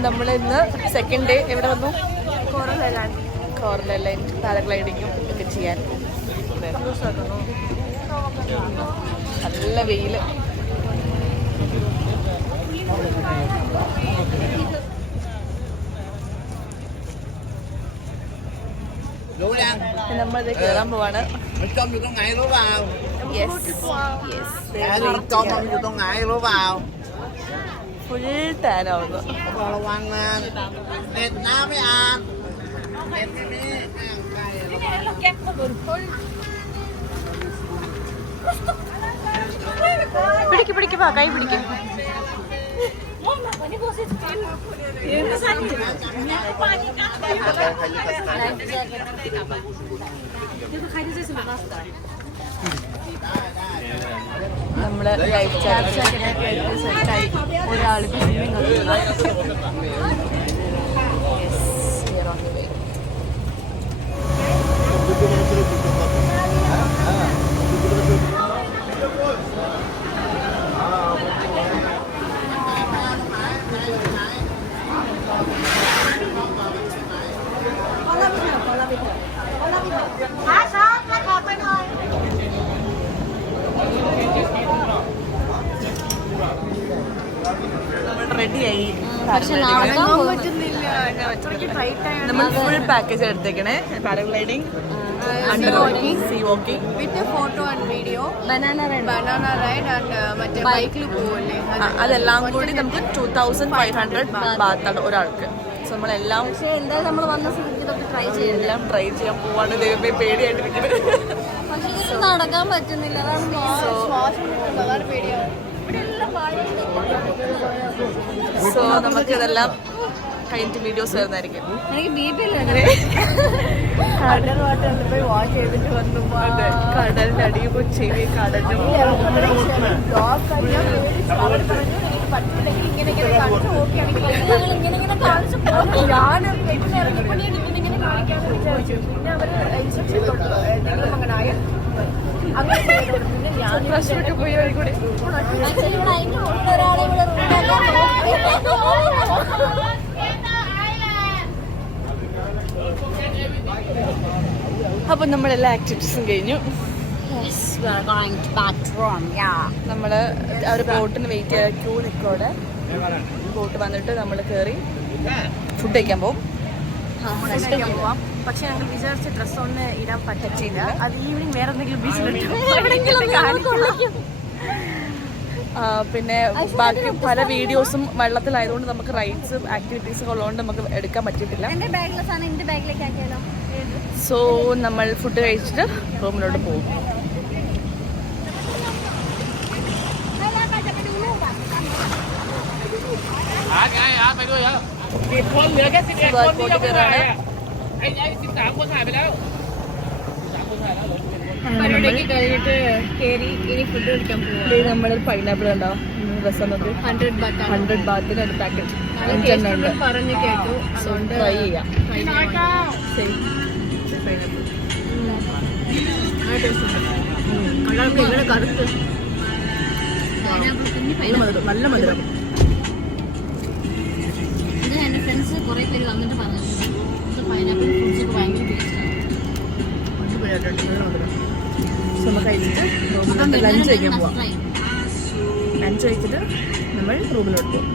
അപ്പം നമ്മൾ ഇന്ന് സെക്കൻഡ് ഡേ എവിടെ വന്നു? കോറൽ ലൈൻ പാരഗ്ലൈഡിങ്ങും ഒക്കെ ചെയ്യാൻ. നല്ല വെയിൽ. നമ്മളിത് കയറാൻ പോവാണ്. ഫുൾ ടാൻ ആവുന്നു. പിടിക്ക് പിടിക്ക് വാ, കൈ പിടിക്ക്. നമ്മള് ലൈഫ് ജാക്കറ്റൊക്കെ എടുത്ത് സെറ്റായി. ഒരാൾക്ക് സ്വിമ്മിങ് റെഡിയായി. നമ്മൾ ഫുൾ പാക്കേജ് എടുത്തേക്കണേ. Paragliding, under sea walking with photo and video, banana ride and മറ്റേ ബൈക്കിൽ പോവല്ലേ, അതെല്ലാം കൂടി നമുക്ക് 2500 ബാത്താണ് ഒരാൾക്ക്. സോ നമ്മളെല്ലാം എന്തായാലും നമ്മൾ വന്ന സ്ഥിതിക്ക് ട്രൈ ചെയ്യാം. എല്ലാം ട്രൈ ചെയ്യാൻ പോവാണ്. ദൈവമേ പേടിയായിട്ടിരിക്കുന്നത്. നടക്കാൻ പറ്റുന്നില്ല, അതാണ് പേടിയാണ്. സോ നമുക്ക് ഇതെല്ലാം കഴിഞ്ഞിട്ട് വീഡിയോസ് വരുന്നതായിരിക്കും. എനിക്ക് BP അണ്ടർ വാട്ടറിൽ പോയി വാഷ് ചെയ്തിട്ട് വന്നു. കടലിന്റെ അടിയിൽ പോയി ചെവി കടലും ഞാൻ പോയി കൂടി. അപ്പൊ നമ്മളെല്ലാ ആക്ടിവിറ്റീസും കഴിഞ്ഞു. നമ്മള് ഒരു ബോട്ടിന് വെയിറ്റ് ചെയ്യാൻ ക്യൂ നിൽക്കോടെ. ബോട്ട് വന്നിട്ട് നമ്മൾ കയറി ഫുഡ് കഴിക്കാൻ പോകും. പക്ഷെ ഞങ്ങൾ വിചാരിച്ച ഡ്രസ് ഒന്നും ഇടാൻ പറ്റില്ല. അത് ഈവനിങ് വേറെ എന്തെങ്കിലും പിന്നെ ബാക്കി പല വീഡിയോസും വെള്ളത്തിലായതുകൊണ്ട് നമുക്ക് റൈഡ്സും ആക്ടിവിറ്റീസും ഉള്ളതുകൊണ്ട് നമുക്ക് എടുക്കാൻ പറ്റിയിട്ടില്ല. സോ നമ്മൾ ഫുഡ് കഴിച്ചിട്ട് റൂമിലോട്ട് പോകും. നമ്മൾ പൈനാപ്പിൾ ഉണ്ടോ രസം, 100 ബാത്തിന് ഒരു പാക്കറ്റ് പറഞ്ഞു കേട്ടു. ട്രൈ ചെയ്യാം. കറുത്ത് നല്ല മധുരം. എന്റെ ഫ്രണ്ട്സ് കുറെ പേര് വന്നിട്ട് പറഞ്ഞിട്ടുണ്ട് പൈനാപ്പിൾ ഫ്രൂട്ട്സ് ഒക്കെ ഭയങ്കര കഴിച്ചിട്ട് ലഞ്ച് കഴിക്കാൻ പോവാം. ലഞ്ച് കഴിച്ചിട്ട് നമ്മൾ റൂമിലോട്ട് പോകും.